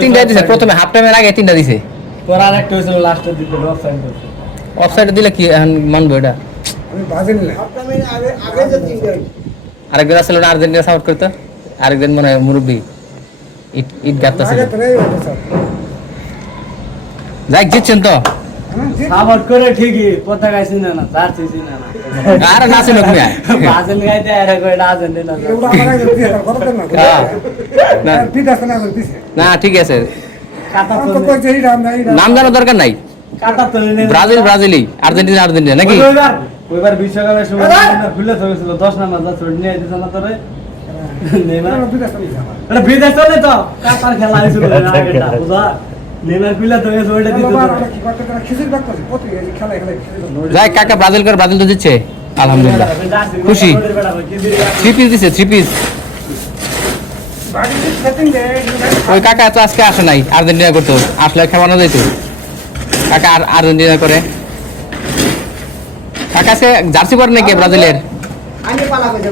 তিনটা দিছে প্রথমে হাফ টাইমের আগে তিনটা দিছে পর আরেকটা হইছিল লাস্টের দিকে অফসাইড করছে অফসাইড দিলে কি মানবো এটা আমি ব্রাজিল না হাফ টাইমের আগে যে তিনটা আরেকজন আসলে ওটা আর্জেন্টিনা সাপোর্ট করতো আরেকজন মনে হয় মুরব্বী ইট ইট গাঁথতেছিল আগে তো এই হতো স্যার যাই জিতছেন তো সাপোর্ট করে ঠিকই পতাকা চিনে না জার্সি চিনে না আর না ছিল মিয়া ব্রাজিল গাইতে আর কয়টা আর্জেন্টিনা এগুলো আমার আগে দিয়ে কথা দেন না হ্যাঁ। না ঠিক আছে না দিছে না ঠিক আছে কাটা তো তো কইছে এই রাম নাই নাম জানার দরকার নাই কাটা তো ব্রাজিলই আর্জেন্টিনা নাকি ওইবার বিশ্বকাপের সময় ভুলে চলেছিল 10 নাম্বার যা ছড় নিয়ে দিছিল না তোরে নেইমার এটা বিদেশ চলে তো কাতার খেলা হইছিল আগেটা বুঝা নেইমার ভুলে তো এসে ওইটা দিতে কি করতে করে খিজির ডাক্তার কত এই খেলা যাই কাকা ব্রাজিল তো দিচ্ছে আলহামদুলিল্লাহ খুশি। 3 পিস দিছে 3 পিস বাড়ি সেটিং দে ওই কাকা তো আজকে আসে নাই আর্জেন্টিনা করতো আসলে খেলানো যাইতো কাকা আর্জেন্টিনা করে কাকা আজকে জার্সি পরে নাকি ব্রাজিলের আগে পালা কইছে